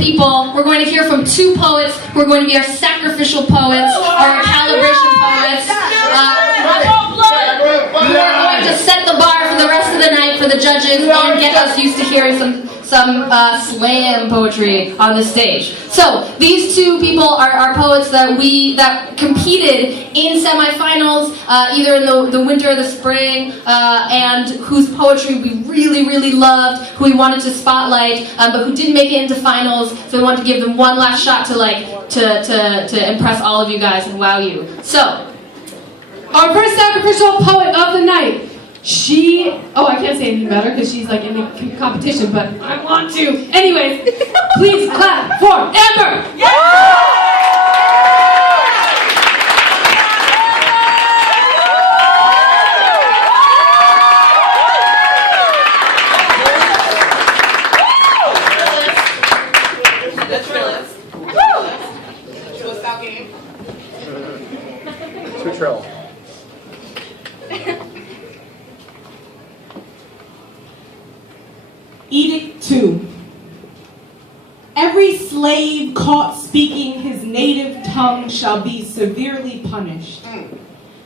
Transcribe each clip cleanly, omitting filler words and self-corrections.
people. We're going to hear from two poets who are going to be our sacrificial poets, our calibration poets. Who are going to set the bar for the rest of the night for the judges and get us used to hearing some slam poetry on the stage. So these two people are poets that competed in semifinals, either in the winter or the spring, and whose poetry we really loved, who we wanted to spotlight, but who didn't make it into finals. So we wanted to give them one last shot to impress all of you guys and wow you. So our first sacrificial poet of the night. I can't say anything better because she's like in the competition, but I want to. Anyways, please clap for Amber! Two trill. Edict 2. Every slave caught speaking his native tongue shall be severely punished.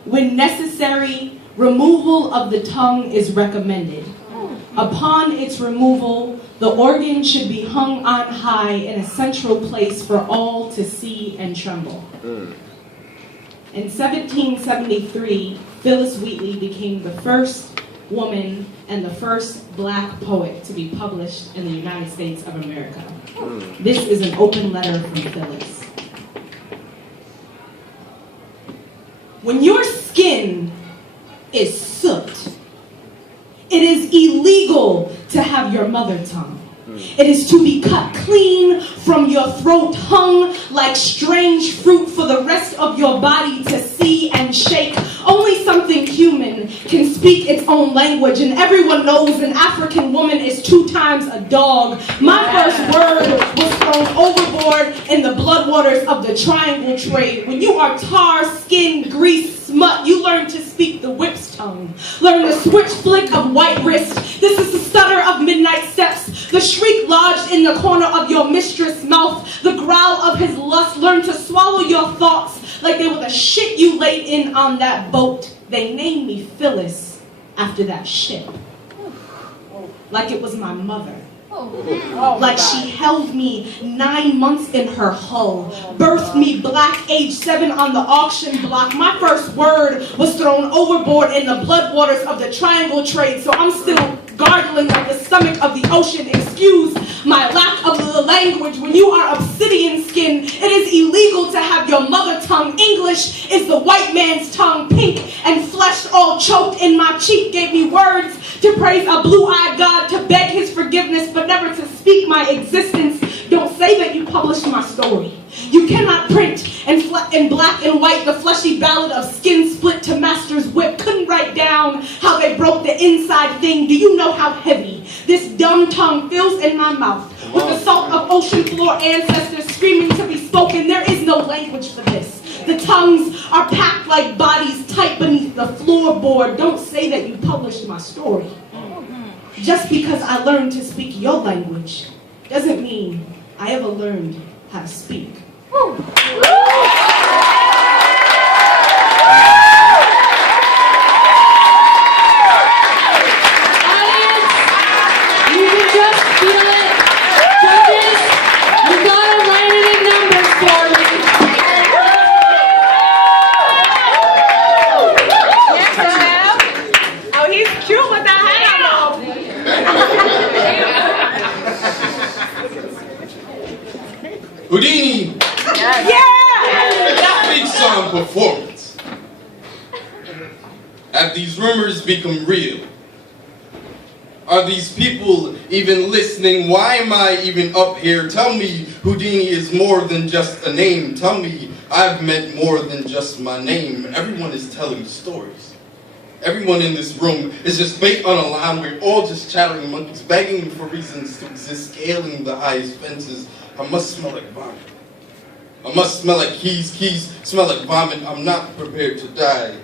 When necessary, removal of the tongue is recommended. Upon its removal, the organ should be hung on high in a central place for all to see and tremble. In 1773, Phyllis Wheatley became the first woman and the first black poet to be published in the United States of America. This is an open letter from Phyllis. When your skin is soot, it is illegal to have your mother tongue. It is to be cut clean from your throat, hung like strange fruit for the rest of your body to see and shake. Only something human can speak its own language, and everyone knows an African woman is 2 times a dog. My first word was thrown overboard in the bloodwaters of the triangle trade. When you are tar, skin, grease, smut, you learn to speak the whip's tongue. Learn the switch flick of white wrist. This is the stutter of midnight steps. The shriek lodged in the corner of your mistress' mouth. The growl of his lust. Learn to swallow your thoughts like they were the shit you laid in on that boat. They named me Phyllis after that ship. Like it was my mother. Like she held me 9 months in her hull, birthed me black, age 7 on the auction block. My first word was thrown overboard in the bloodwaters of the triangle trade, so I'm still gargling like the stomach of the ocean. Excuse my lack of the language. When you are obsidian skin, it is illegal to have your mother tongue. English is the white man's tongue. Pink and flesh all choked in my cheek gave me words to praise a blue-eyed God, to beg his forgiveness, but never to speak my existence. Don't say that you published my story. You cannot print in black and white the fleshy ballad of skin split to master's whip. Couldn't write down how they broke the inside thing. Do you know how heavy this dumb tongue feels in my mouth? With the salt of ocean floor ancestors screaming to be spoken, there is no language for this. The tongues are packed like bodies tight beneath the floorboard. Don't say that you published my story. Just because I learned to speak your language doesn't mean I ever learned how to speak. Houdini! Speaks on performance. Have these rumors become real? Are these people even listening? Why am I even up here? Tell me Houdini is more than just a name. Tell me I've meant more than just my name. Everyone is telling stories. Everyone in this room is just bait on a line. We're all just chattering monkeys, begging for reasons to exist, scaling the highest fences. I must smell like vomit. I must smell like keys smell like vomit. I'm not prepared to die.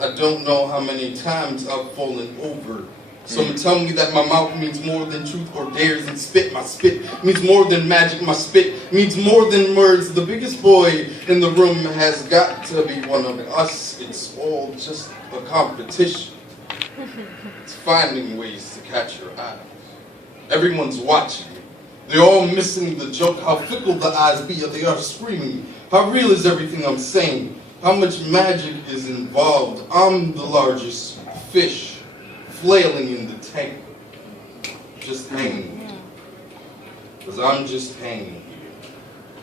I don't know how many times I've fallen over Some tell me that my mouth means more than truth or dares, and spit, my spit means more than magic, my spit means more than words. The biggest boy in the room has got to be one of us. It's all just a competition. It's finding ways to catch your eye. Everyone's watching. They're all missing the joke, how fickle the eyes be, they are screaming. How real is everything I'm saying? How much magic is involved? I'm the largest fish, flailing in the tank, just hanging. Because I'm just hanging here.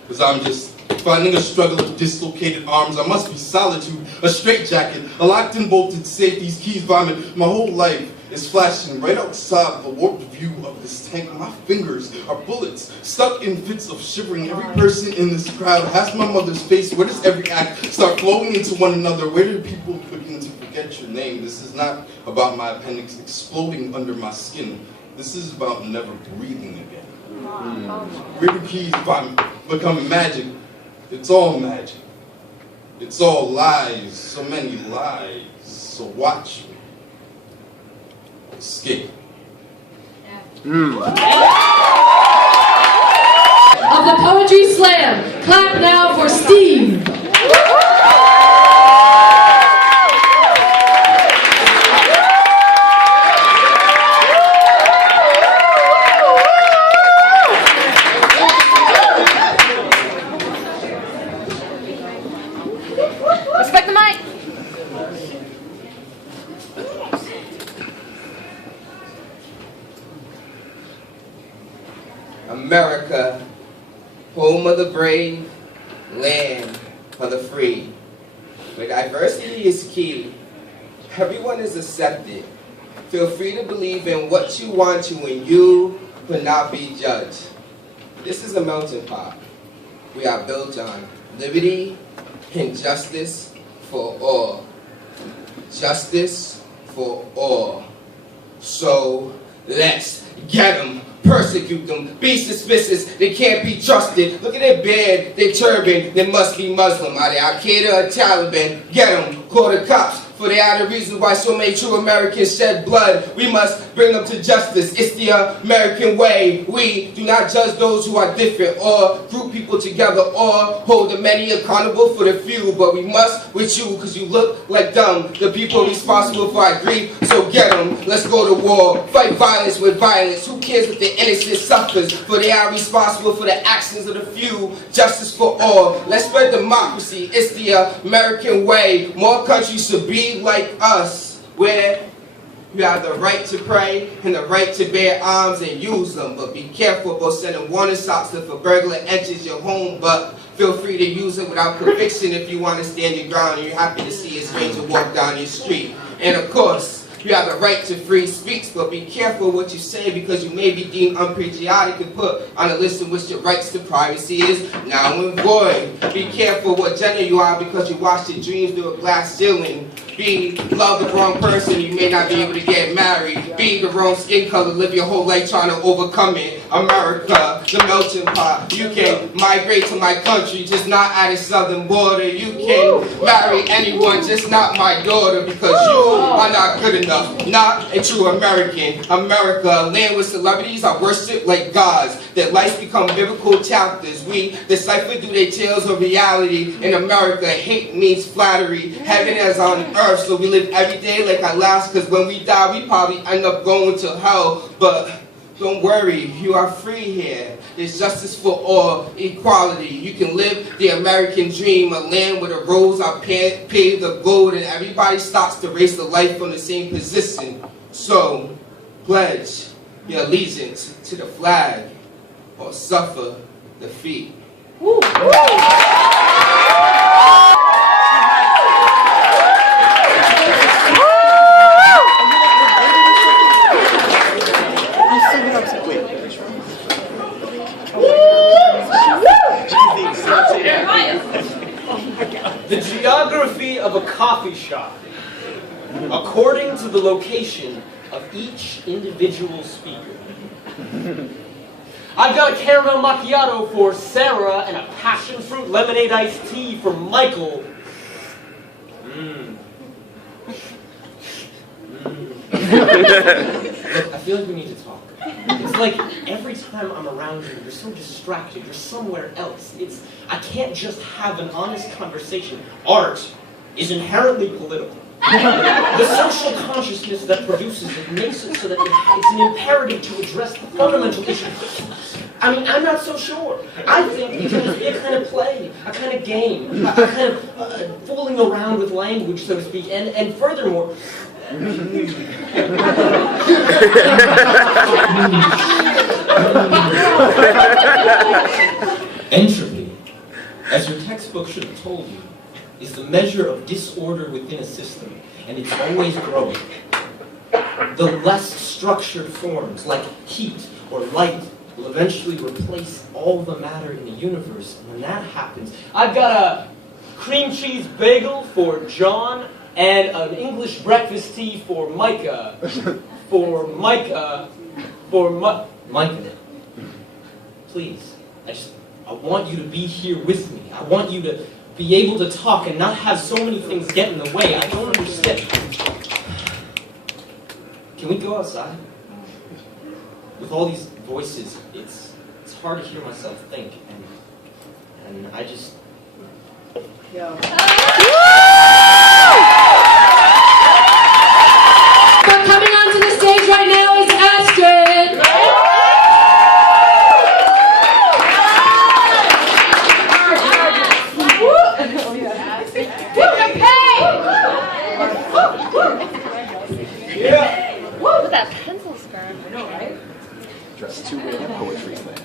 Because I'm just finding a struggle of dislocated arms. I must be solitude, a straitjacket, a locked and bolted safe, these keys vomit. My whole life is flashing right outside the warped view of this tank. My fingers are bullets, stuck in fits of shivering. Every person in this crowd has my mother's face. Where does every act start flowing into one another? Where do people begin to forget your name? This is not about my appendix exploding under my skin. This is about never breathing again. Where do keys become magic? It's all magic. It's all lies, so many lies. So watch me. Escape. Of the Poetry Slam. Clap now for Steve. Respect the mic. America, home of the brave, land for the free. Where diversity is key, everyone is accepted. Feel free to believe in what you want to and you will not be judged. This is a melting pot. We are built on liberty and justice for all. Justice for all. So let's get them. Persecute them, be suspicious, they can't be trusted. Look at their beard, their turban, they must be Muslim. Are they Al-Qaeda or Taliban? Get them, call the cops, for they are the reasons why so many true Americans shed blood. We must bring them to justice, it's the American way. We do not judge those who are different, or group people together, or hold the many accountable for the few. But we must with you, because you look like dumb. The people responsible for our grief, so get them. Let's go to war, fight violence with violence. Who cares what the innocent suffers, for they are responsible for the actions of the few. Justice for all. Let's spread democracy. It's the American way. More countries should be like us, where you have the right to pray and the right to bear arms and use them. But be careful about sending warning shots if a burglar enters your home. But feel free to use it without conviction if you want to stand your ground and you're happy to see a stranger walk down your street. And of course, you have the right to free speech, but be careful what you say, because you may be deemed unpatriotic and put on a list in which your rights to privacy is now and void. Be careful what gender you are, because you watch your dreams through a glass ceiling. Be love the wrong person, you may not be able to get married. Be the wrong skin color, live your whole life trying to overcome it. America, the melting pot. You can migrate to my country, just not at its southern border. You can marry anyone, just not my daughter, because you are not good enough. Not a true American. America, a land where celebrities are worshipped like gods. Their lives become biblical chapters. We decipher through their tales of reality. In America, hate means flattery. Heaven is on earth, so we live every day like our last, because when we die, we probably end up going to hell. But don't worry, you are free here. There's justice for all, equality. You can live the American dream, a land where the roads are paved of gold and everybody stops to race the life from the same position. So, pledge your allegiance to the flag or suffer defeat. The geography of a coffee shop, according to the location of each individual speaker. I've got a caramel macchiato for Sarah and a passion fruit lemonade iced tea for Michael. Look, I feel like we need to talk. It's like every time I'm around you, you're so distracted. You're somewhere else. I can't just have an honest conversation. Art is inherently political. The social consciousness that produces it makes it so that it's an imperative to address the fundamental issue. I mean, I'm not so sure. I think it must be a kind of play, a kind of game, a kind of fooling around with language, so to speak, and furthermore, entropy, as your textbook should have told you, is the measure of disorder within a system, and it's always growing. The less structured forms, like heat or light, will eventually replace all the matter in the universe, and when that happens, I've got a cream cheese bagel for John, and an English breakfast tea for Micah. Micah. Please, I want you to be here with me. I want you to be able to talk and not have so many things get in the way. I don't understand. Can we go outside? With all these voices, it's hard to hear myself think, and I just... But coming onto the stage right now is Astrid. Whoa, that pencil skirt. I know, right? Dress to win poetry slam.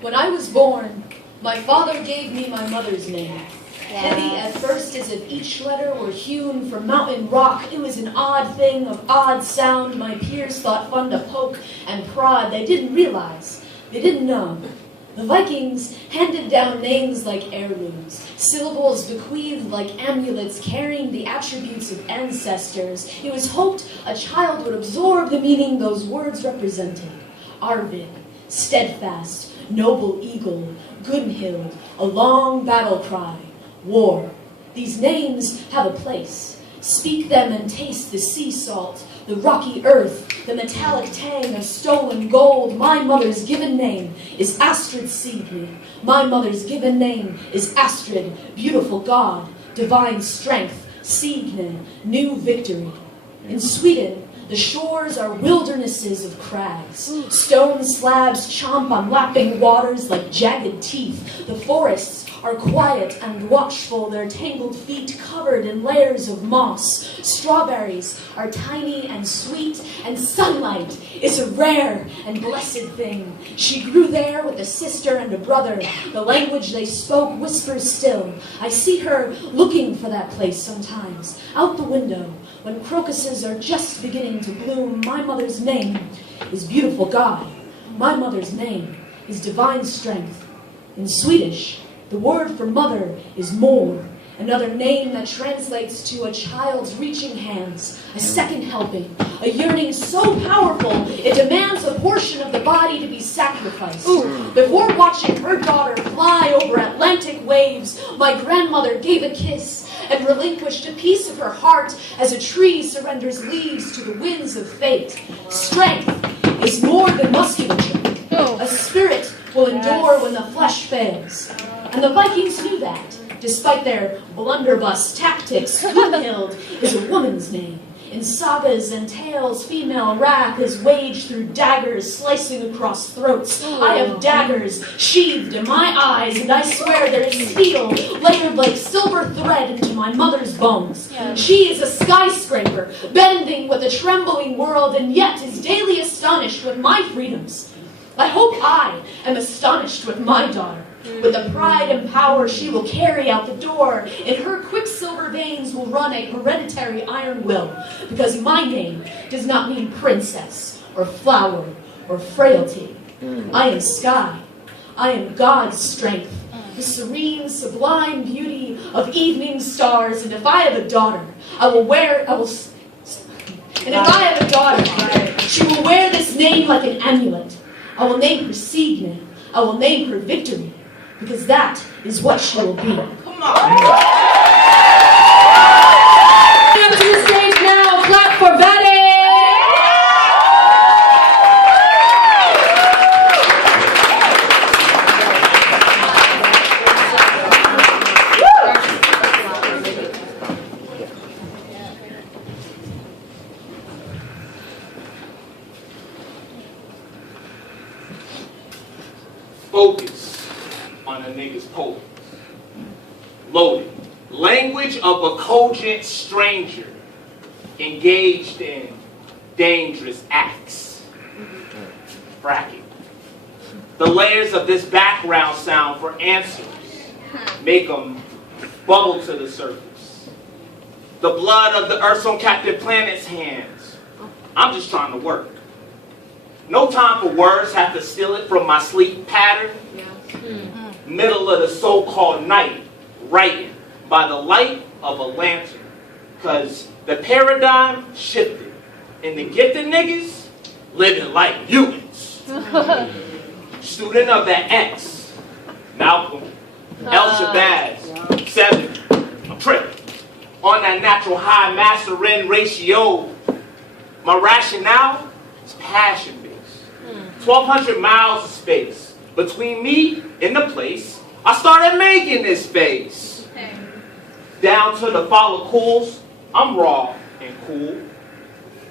When I was born, my father gave me my mother's name. Heavy at first as if each letter were hewn from mountain rock. It was an odd thing of odd sound my peers thought fun to poke and prod. They didn't realize, they didn't know. The Vikings handed down names like heirlooms, syllables bequeathed like amulets carrying the attributes of ancestors. It was hoped a child would absorb the meaning those words represented. Arvid, steadfast, noble eagle, Gunhild, a long battle cry, war. These names have a place. Speak them and taste the sea salt, the rocky earth, the metallic tang of stolen gold. My mother's given name is Astrid Signy. My mother's given name is Astrid, beautiful God, divine strength, Signy, new victory. In Sweden, the shores are wildernesses of crags. Stone slabs chomp on lapping waters like jagged teeth. The forests are quiet and watchful, their tangled feet covered in layers of moss. Strawberries are tiny and sweet, and sunlight is a rare and blessed thing. She grew there with a sister and a brother. The language they spoke whispers still. I see her looking for that place sometimes, out the window, when crocuses are just beginning to bloom. My mother's name is Beautiful God. My mother's name is Divine Strength. In Swedish, the word for mother is mor, another name that translates to a child's reaching hands, a second helping, a yearning so powerful it demands a portion of the body to be sacrificed. Before watching her daughter fly over Atlantic waves, my grandmother gave a kiss and relinquished a piece of her heart as a tree surrenders leaves to the winds of fate. Strength is more than musculature. A spirit will endure when the flesh fails. And the Vikings knew that. Despite their blunderbuss tactics, Gunhild is a woman's name. In sagas and tales, female wrath is waged through daggers slicing across throats. I have daggers sheathed in my eyes, and I swear there is steel layered like silver thread into my mother's bones. She is a skyscraper, bending with a trembling world, and yet is daily astonished with my freedoms. I hope I am astonished with my daughter. With the pride and power she will carry out the door, in her quicksilver veins will run a hereditary iron will, because my name does not mean princess, or flower, or frailty. I am sky. I am God's strength, the serene, sublime beauty of evening stars, and if I have a daughter, she will wear this name like an amulet. I will name her Signy. I will name her Victory. Because that is what she will be. Come on. Up to the stage now, clap for Betty! Focus on a nigga's poem. Loaded. Language of a cogent stranger engaged in dangerous acts. Bracket. The layers of this background sound for answers make them bubble to the surface. The blood of the Earth's on captive planet's hands. I'm just trying to work. No time for words, have to steal it from my sleep pattern. Middle of the so-called night, writing by the light of a lantern. Cause the paradigm shifted. And the gifted niggas living like humans. Student of the X, Malcolm, El Shabazz, 7, I'm tripping. On that natural high master-in ratio, my rationale is passion-based. 1,200 miles of space between me and the place I started making this face. Down to the follicles, I'm raw and cool.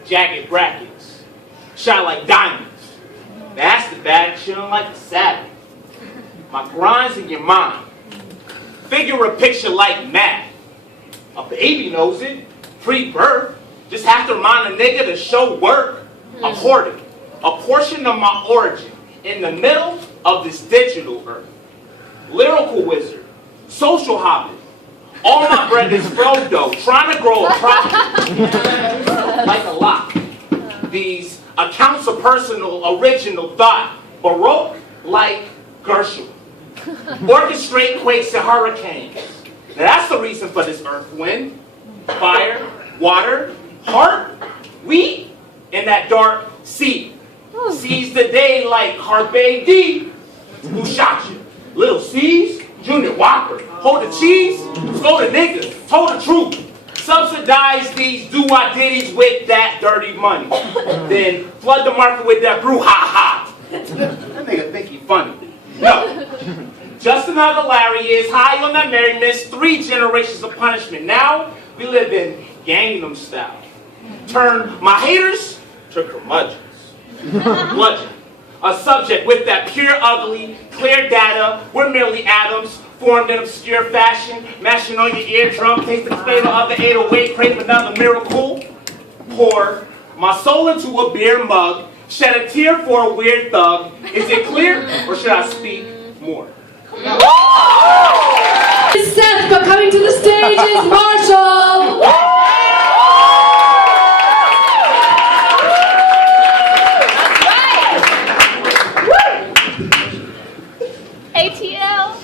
Jagged brackets, shine like diamonds. That's the bag, chilling like a savage. My grind's in your mind. Figure a picture like math. A baby knows it, pre-birth. Just have to remind a nigga to show work. I'm hoarding a portion of my origin in the middle of this digital earth. Lyrical wizard, social hobbit. All my bread is Frodo, trying to grow a profit. Like a lot. These accounts of personal, original thought. Baroque like Gershwin. Orchestrate quakes and hurricanes. Now that's the reason for this earth wind. Fire, water, heart, wheat, and that dark sea. Seize the day like Carpe D. Who shot you? Little C's, Junior Whopper. Hold the cheese, slow the niggas, told the truth. Subsidize these do-I-ditties with that dirty money. Then flood the market with that brouhaha. That nigga think he funny. No. Just another Larry is high on that Mary Miss, 3 generations of punishment. Now, we live in Gangnam style. Turn my haters to curmudgeons. Bludgeon. A subject with that pure ugly, clear data. We're merely atoms, formed in obscure fashion, mashing on your eardrum, taste the flavor of the 808, crave another miracle. Pour my soul into a beer mug, shed a tear for a weird thug. Is it clear, or should I speak more? It's Seth, but coming to the stage is Marshall. ATL.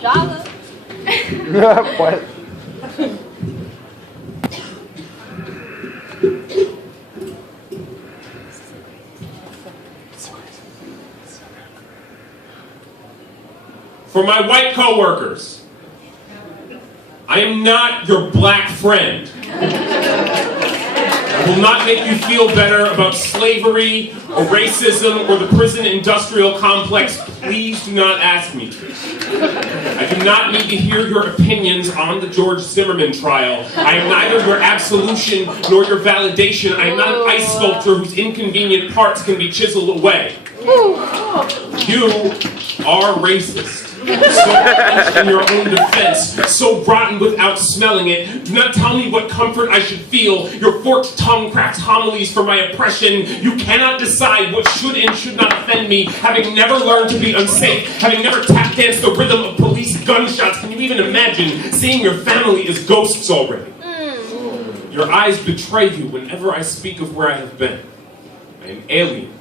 Java. What? For my white coworkers, I am not your black friend. I will not make you feel better about slavery or racism or the prison industrial complex. Please do not ask me to. I do not need to hear your opinions on the George Zimmerman trial. I am neither your absolution nor your validation. I am not an ice sculptor whose inconvenient parts can be chiseled away. You are racist. So punched in your own defense, so rotten without smelling it. Do not tell me what comfort I should feel. Your forked tongue crafts homilies for my oppression. You cannot decide what should and should not offend me, having never learned to be unsafe, having never tap danced the rhythm of police gunshots. Can you even imagine seeing your family as ghosts already? Your eyes betray you whenever I speak of where I have been. I am alien,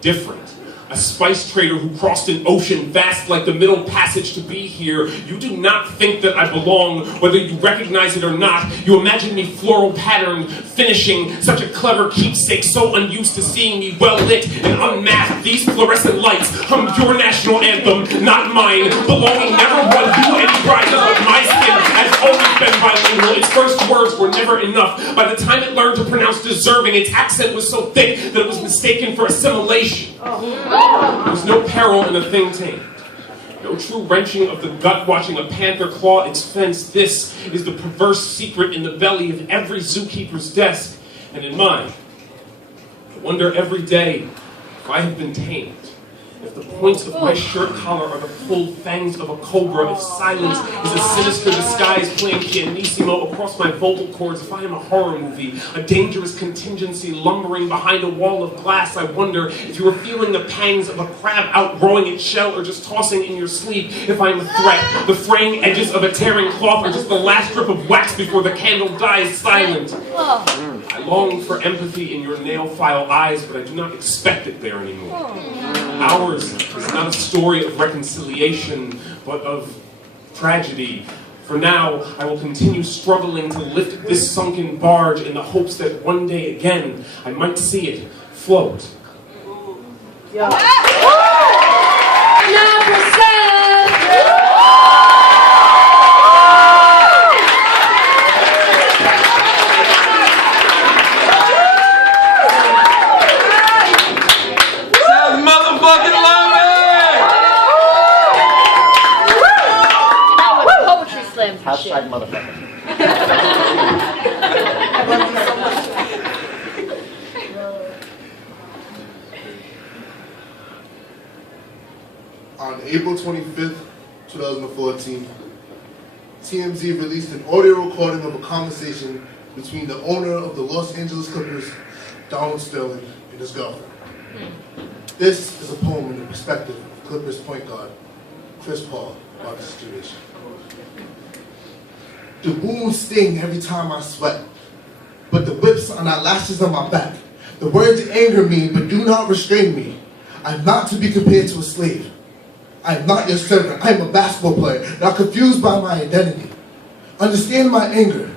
different, a spice trader who crossed an ocean vast like the Middle Passage to be here. You do not think that I belong, whether you recognize it or not. You imagine me floral patterned, finishing, such a clever keepsake, so unused to seeing me well lit and unmasked. These fluorescent lights hum your national anthem, not mine, belonging never won you any prizes, but my skin has always been bilingual. Its first words were never enough. By the time it learned to pronounce deserving, its accent was so thick that it was mistaken for assimilation. There was no peril in a thing tamed. No true wrenching of the gut watching a panther claw its fence. This is the perverse secret in the belly of every zookeeper's desk, and in mine. I wonder every day if I have been tamed. If the points of my shirt collar are the pulled fangs of a cobra, if silence is a sinister disguise playing pianissimo across my vocal cords, if I am a horror movie, a dangerous contingency lumbering behind a wall of glass, I wonder if you are feeling the pangs of a crab outgrowing its shell or just tossing in your sleep, if I am a threat, the fraying edges of a tearing cloth or just the last drip of wax before the candle dies silent. I long for empathy in your nail file eyes, but I do not expect it there anymore. Ours is not a story of reconciliation, but of tragedy. For now, I will continue struggling to lift this sunken barge in the hopes that one day again, I might see it float. Hashtag motherfucker. On April 25th, 2014, TMZ released an audio recording of a conversation between the owner of the Los Angeles Clippers, Donald Sterling, and his girlfriend. This is a poem in the perspective of Clippers point guard, Chris Paul, about the situation. The wounds sting every time I sweat, but the whips are not lashes on my back. The words anger me, but do not restrain me. I'm not to be compared to a slave. I am not your servant. I am a basketball player, not confused by my identity. Understand my anger.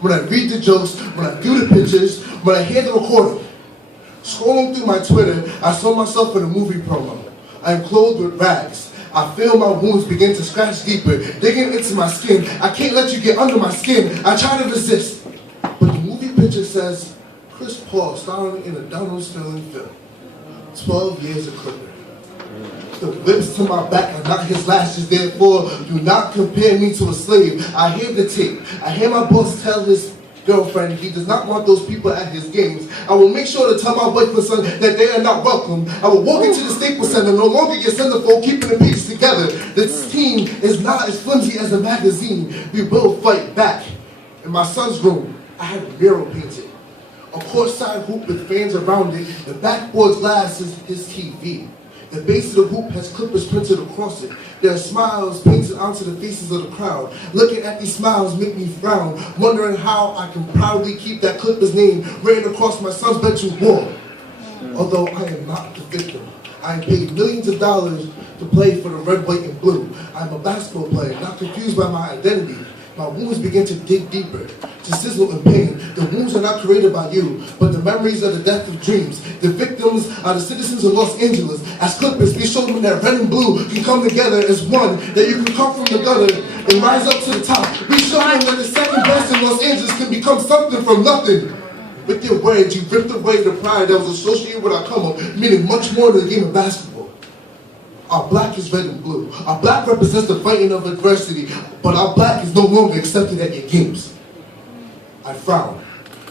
When I read the jokes, when I view the pictures, when I hear the recording. Scrolling through my Twitter, I saw myself in a movie promo. I am clothed with rags. I feel my wounds begin to scratch deeper, digging into my skin. I can't let you get under my skin. I try to resist. But the movie picture says, Chris Paul starring in a Donald Sterling film. 12 years of Clipper. The whips to my back are not his lashes, therefore do not compare me to a slave. I hear the tape. I hear my boss tell his girlfriend he does not want those people at his games. I will make sure to tell my wife and son that they are not welcome. I will walk into the Staples Center, no longer your centerfold, keeping the pieces together. This team is not as flimsy as a magazine. We will fight back. In my son's room, I had a mural painted. A courtside hoop with fans around it. The backboard glass is his TV. The base of the hoop has Clippers printed across it. There are smiles painted onto the faces of the crowd. Looking at these smiles make me frown, wondering how I can proudly keep that Clippers name written across my son's bedroom wall. Although I am not the victim. I am paid millions of dollars to play for the red, white, and blue. I am a basketball player, not confused by my identity. My wounds begin to dig deeper, to sizzle in pain. The wounds are not created by you, but the memories of the death of dreams. The victims are the citizens of Los Angeles. As Clippers, we show them that red and blue can come together as one, that you can come from the gutter and rise up to the top. We show them that the second best in Los Angeles can become something from nothing. With your words, you ripped away the pride that was associated with our come up, meaning much more than the game of basketball. Our black is red and blue. Our black represents the fighting of adversity, but our black is no longer accepted at your games. I frown,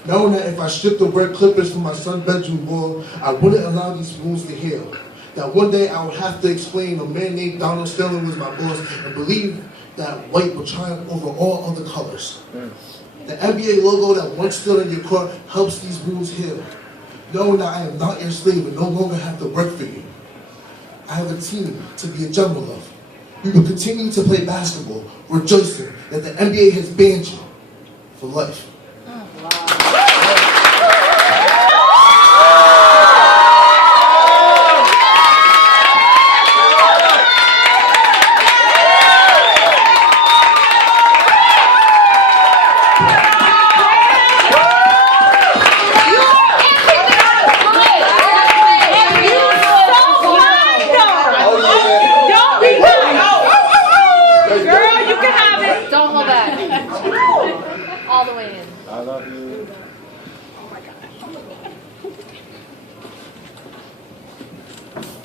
knowing that if I stripped the word Clippers from my son's bedroom wall, I wouldn't allow these wounds to heal. That one day I would have to explain a man named Donald Sterling was my boss and believe that white will triumph over all other colors. The NBA logo that once stood in your court helps these wounds heal. Knowing that I am not your slave and no longer have to work for you. I have a team to be a general of. We will continue to play basketball, rejoicing that the NBA has banned you for life.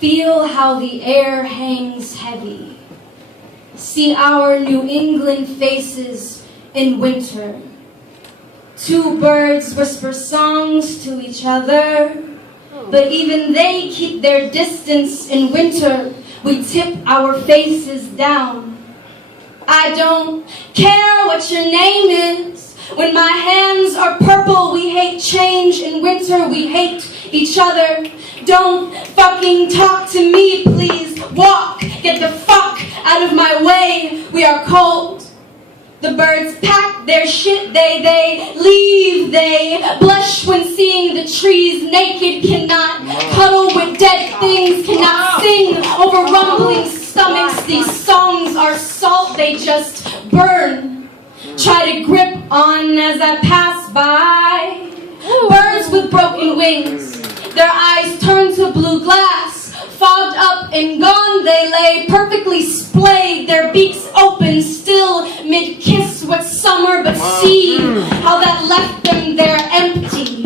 Feel how the air hangs heavy. See our New England faces in winter. Two birds whisper songs to each other, but even they keep their distance in winter. We tip our faces down. I don't care what your name is. When my hands are purple, we hate change. In winter, we hate each other. Don't fucking talk to me, please. Walk, get the fuck out of my way. We are cold. The birds pack their shit, they leave, they blush when seeing the trees naked, cannot cuddle with dead things, cannot sing over rumbling stomachs. These songs are salt, they just burn. Try to grip on as I pass by. Birds with broken wings, their eyes turn to blue glass. Fogged up and gone they lay, perfectly splayed, their beaks open, still mid-kiss with summer, but see how that left them there empty.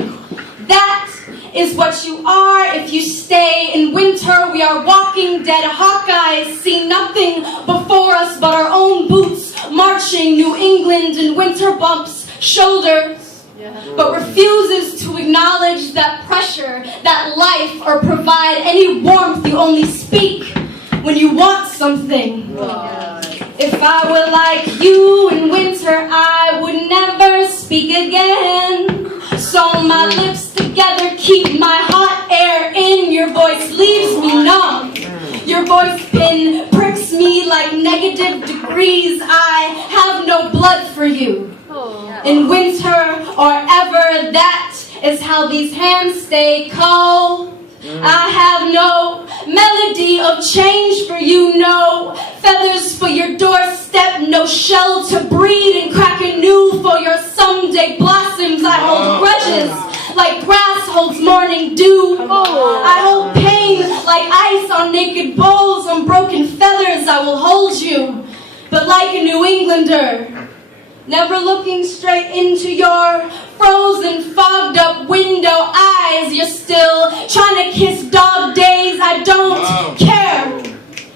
That is what you are if you stay. In winter we are walking dead Hawkeyes, see nothing before us but our own boots, marching New England in winter bumps shoulders. But refuses to acknowledge that pressure, that life, or provide any warmth. You only speak when you want something. If I were like you in winter, I would never speak again. Sew my lips together, keep my hot air in. Your voice leaves me numb. Your voice pin pricks me like negative degrees. I have no blood for you. In winter or ever, that is how these hands stay cold. I have no melody of change for you, no feathers for your doorstep, no shell to breed and crack anew for your someday blossoms. I hold grudges like grass holds morning dew. I hold pain like ice on naked bowls, on broken feathers I will hold you. But like a New Englander, never looking straight into your frozen, fogged up window eyes, you're still trying to kiss dog days. I don't care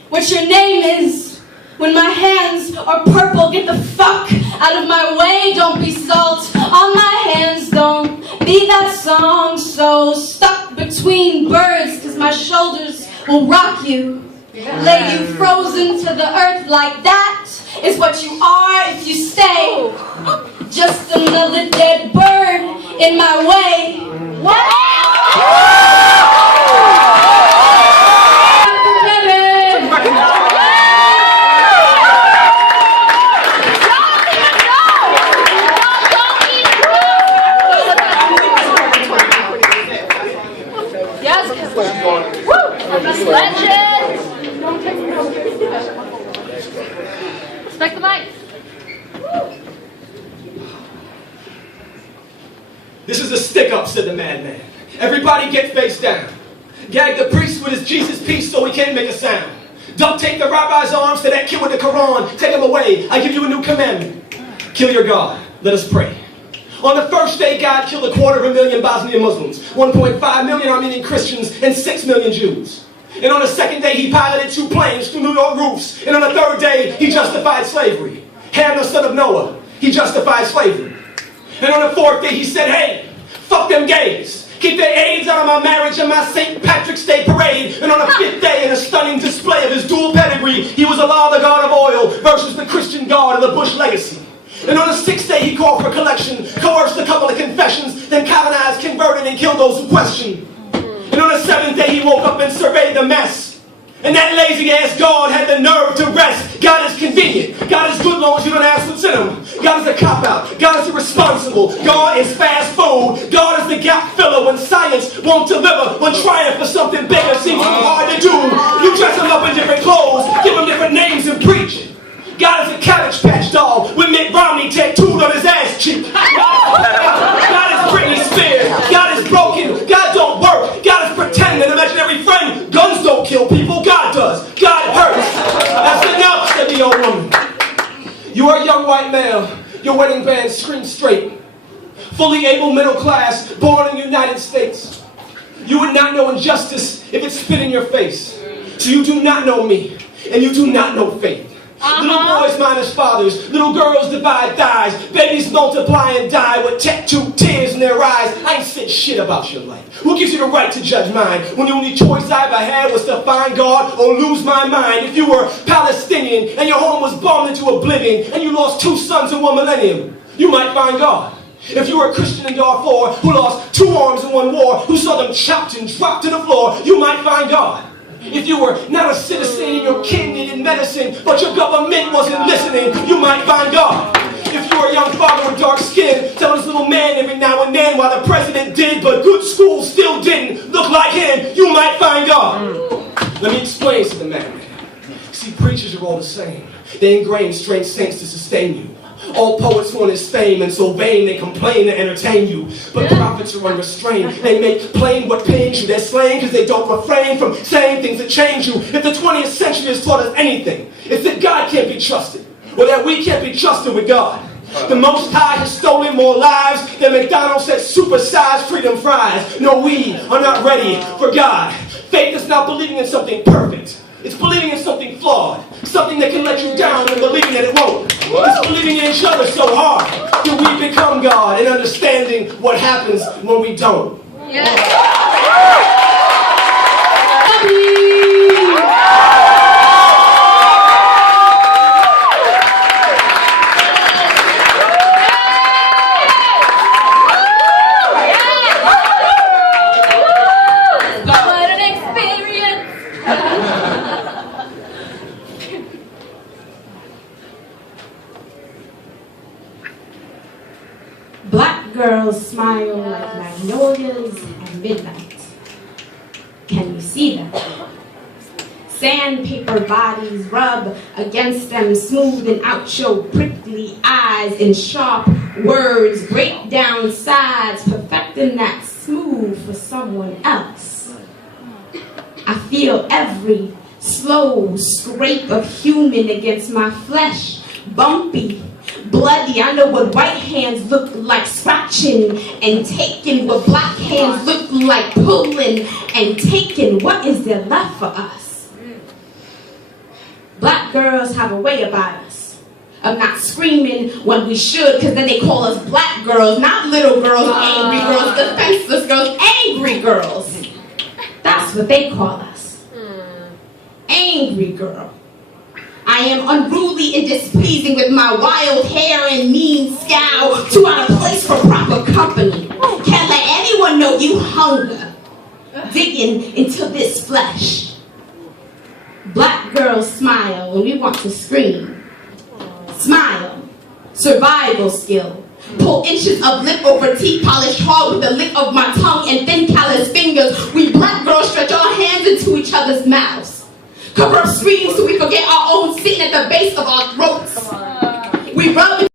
what your name is. When my hands are purple, get the fuck out of my way. Don't be salt on my hands, don't be that song so stuck between birds, cause my shoulders will rock you. Lay you frozen to the earth. Like that is what you are if you stay. Just another dead bird in my way. Legend! Respect the mic. This is a stick-up, said the madman. Everybody get face down. Gag the priest with his Jesus piece so he can't make a sound. Duct tape the rabbi's arms to that kid with the Quran. Take him away. I give you a new commandment. Kill your God. Let us pray. On the first day, God killed 250,000 Bosnian Muslims, 1.5 million Armenian Christians, and 6 million Jews. And on the second day, he piloted 2 planes through New York roofs. And on the third day, he justified slavery. Ham, the son of Noah, he justified slavery. And on the fourth day, he said, hey, fuck them gays. Keep their AIDS out of my marriage and my St. Patrick's Day parade. And on the 5th day, in a stunning display of his dual pedigree, he was Allah, the God of oil, versus the Christian God of the Bush legacy. And on the 6th day, he called for collection, coerced a couple of confessions, then colonized, converted, and killed those who questioned. And on the 7th day, he woke up and surveyed the mess. And that lazy-ass God had the nerve to rest. God is convenient. God is good long as you don't ask what's in him. God is a cop-out. God is irresponsible. God is fast food. God is the gap filler when science won't deliver. When trying for something bigger seems too hard to do. You dress them up in different clothes, give them different names and preach. God is a Cabbage Patch doll with Mitt Romney tattooed on his ass cheek. God is Britney Spears. God is broken. God don't work. God is pretending. Imaginary friend. Guns don't kill people. God does. God hurts. That's enough, said the old woman. You are a young white male. Your wedding band screams straight. Fully able middle class, born in the United States. You would not know injustice if it spit in your face. So you do not know me, and you do not know faith. Little boys minus fathers, little girls divide thighs, babies multiply and die with tattooed tears in their eyes. I ain't said shit about your life. Who gives you the right to judge mine when the only choice I ever had was to find God or lose my mind? If you were Palestinian and your home was bombed into oblivion and you lost 2 sons in 1 millennium, you might find God. If you were a Christian in Darfur who lost 2 arms in 1 war, who saw them chopped and dropped to the floor, you might find God. If you were not a citizen and your kid needed medicine, but your government wasn't listening, you might find God. If you were a young father with dark skin, tell his little man every now and then why the president did, but good schools still didn't look like him, you might find God. Let me explain to the man. See, preachers are all the same. They ingrain strange saints to sustain you. All poets want his fame, and so vain they complain to entertain you. But prophets are unrestrained. They make plain what pains you. They're slain because they don't refrain from saying things that change you. If the 20th century has taught us anything, it's that God can't be trusted, or that we can't be trusted with God. The Most High has stolen more lives than McDonald's said supersized freedom fries. No, we are not ready for God. Faith is not believing in something perfect. It's believing in something flawed, something that can let you down and believing that it won't. It's believing in each other so hard that we become God and understanding what happens when we don't. Black girls smile like magnolias at midnight. Can you see them? Sandpaper bodies rub against them, smoothing out your prickly eyes, and sharp words break down sides, perfecting that smooth for someone else. I feel every slow scrape of human against my flesh, bumpy, bloody. I know what white hands look like scratching and taking, what black hands look like pulling and taking. What is there left for us? Black girls have a way about us of not screaming when we should, because then they call us black girls, not little girls, angry girls, defenseless girls, angry girls. That's what they call us. Angry girl. I am unruly and displeasing with my wild hair and mean scowl, too out of place for proper company. Can't let anyone know you hunger, digging into this flesh. Black girls smile when we want to scream. Smile, survival skill. Pull inches of lip over teeth, polished hard with the lick of my tongue and thin callous fingers. We black girls stretch our hands into each other's mouths. Cover up screams so we forget our own sin at the base of our throats. We rub